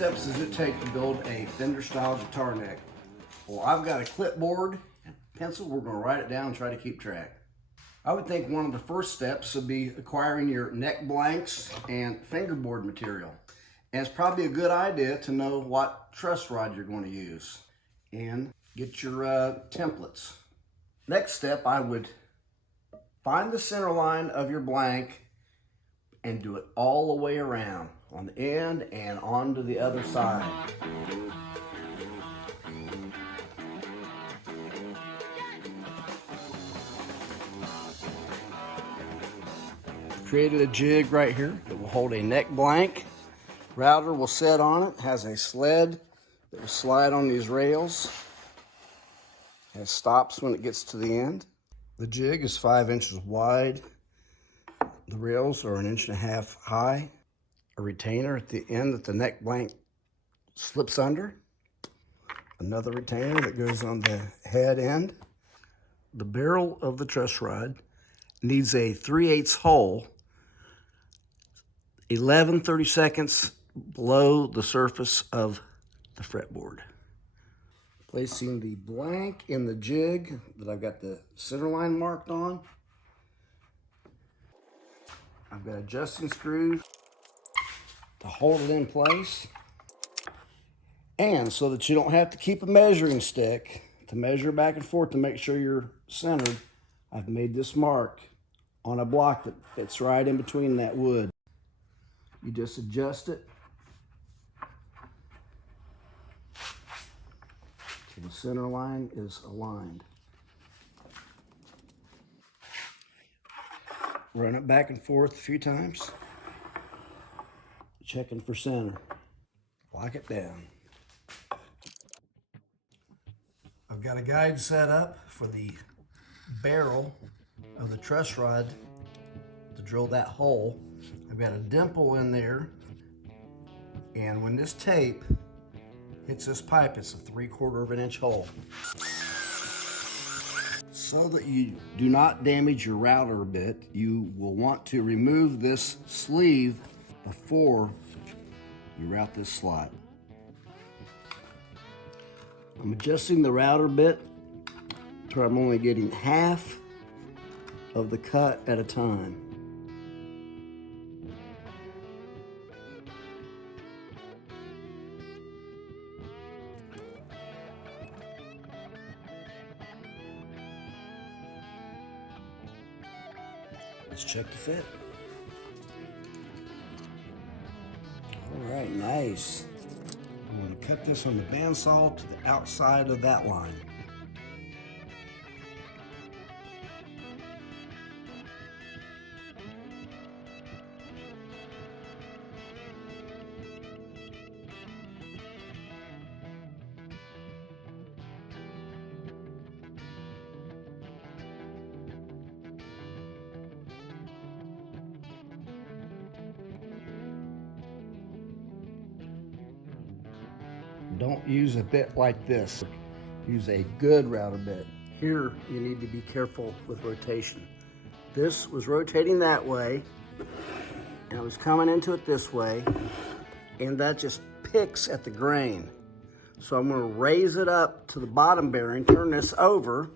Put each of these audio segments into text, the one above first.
steps does it take to build a Fender style guitar neck? Well, I've got a clipboard and pencil. We're going to write it down and try to keep track. I would think one of the first steps would be acquiring your neck blanks and fingerboard material. And it's probably a good idea to know what truss rod you're going to use and get your templates. Next step, I would find the center line of your blank and do it all the way around on the end and onto the other side. Created a jig right here that will hold a neck blank. Router will sit on it, has a sled that will slide on these rails. It stops when it gets to the end. The jig is 5 inches wide. The rails are 1.5 inches high. A retainer at the end that the neck blank slips under. Another retainer that goes on the head end. The barrel of the truss rod needs a 3/8 hole 11/32 below the surface of the fretboard. Placing the blank in the jig that I've got the center line marked on. I've got adjusting screws to hold it in place. And so that you don't have to keep a measuring stick to measure back and forth to make sure you're centered, I've made this mark on a block that fits right in between that wood. You just adjust it so the center line is aligned. Run it back and forth a few times, checking for center. Lock it down. I've got a guide set up for the barrel of the truss rod to drill that hole. I've got a dimple in there, and when this tape hits this pipe, it's a 3/4 inch hole. So that you do not damage your router bit, you will want to remove this sleeve before you route this slot. I'm adjusting the router bit to where I'm only getting half of the cut at a time. Let's check the fit. All right, nice. I'm going to cut this on the bandsaw to the outside of that line. Don't use a bit like this. Use a good router bit. Here, you need to be careful with rotation. This was rotating that way, and I was coming into it this way, and that just picks at the grain. So I'm going to raise it up to the bottom bearing, turn this over.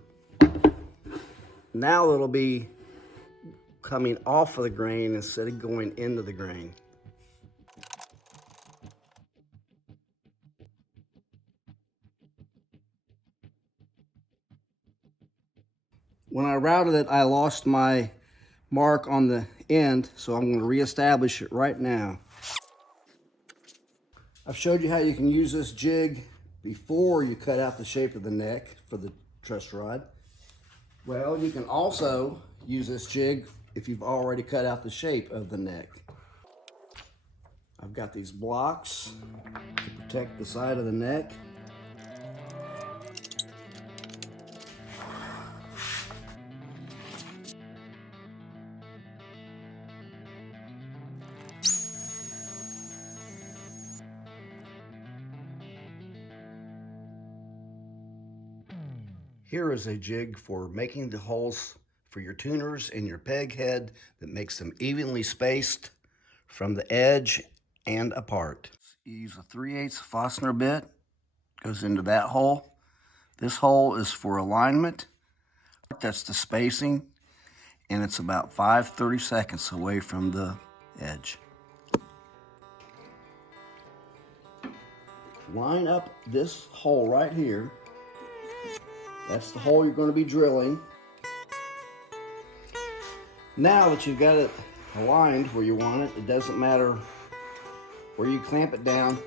Now it'll be coming off of the grain instead of going into the grain. When I routed it, I lost my mark on the end, so I'm going to reestablish it right now. I've showed you how you can use this jig before you cut out the shape of the neck for the truss rod. Well, you can also use this jig if you've already cut out the shape of the neck. I've got these blocks to protect the side of the neck. Here is a jig for making the holes for your tuners and your peg head that makes them evenly spaced from the edge and apart. You use a 3/8 Fastener bit, goes into that hole. This hole is for alignment. That's the spacing, and it's about 5/32 away from the edge. Line up this hole right here. That's the hole you're going to be drilling. Now that you've got it aligned where you want it, it doesn't matter where you clamp it down.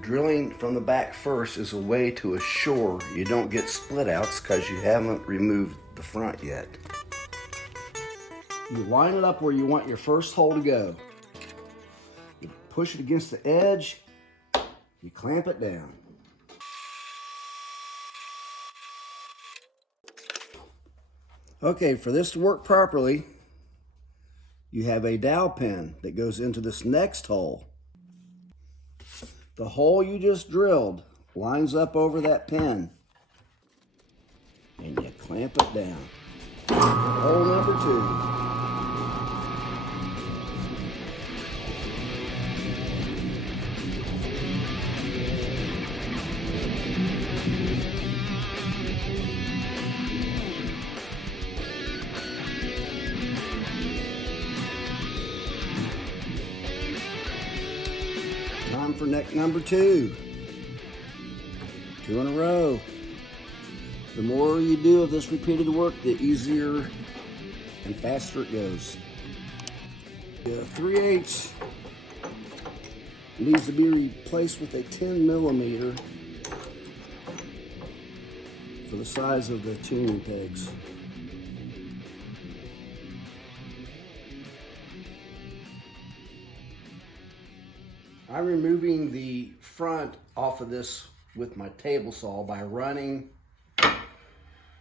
Drilling from the back first is a way to assure you don't get split outs because you haven't removed the front yet. You line it up where you want your first hole to go. You push it against the edge, you clamp it down. Okay, for this to work properly, you have a dowel pin that goes into this next hole. The hole you just drilled lines up over that pin, and you clamp it down. Hole number 2. Time for neck number 2. 2 in a row. The more you do of this repeated work, the easier and faster it goes. The 3/8 needs to be replaced with a 10mm for the size of the tuning pegs. I'm removing the front off of this with my table saw by running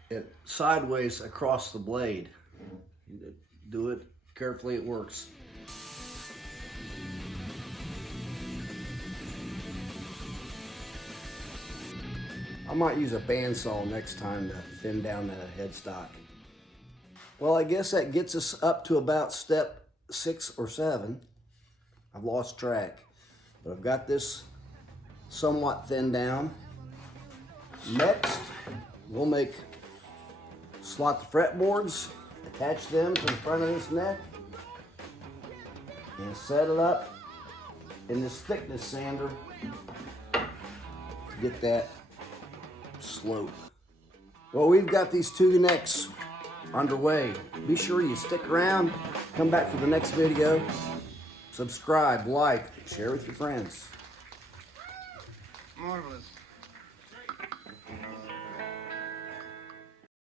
it sideways across the blade. Do it carefully, it works. I might use a bandsaw next time to thin down that headstock. Well, I guess that gets us up to about step 6 or 7. I've lost track. But I've got this somewhat thinned down. Next, we'll slot the fretboards, attach them to the front of this neck, and set it up in this thickness sander to get that slope. Well, we've got these 2 necks underway. Be sure you stick around, come back for the next video. Subscribe, like, share with your friends. Marvelous.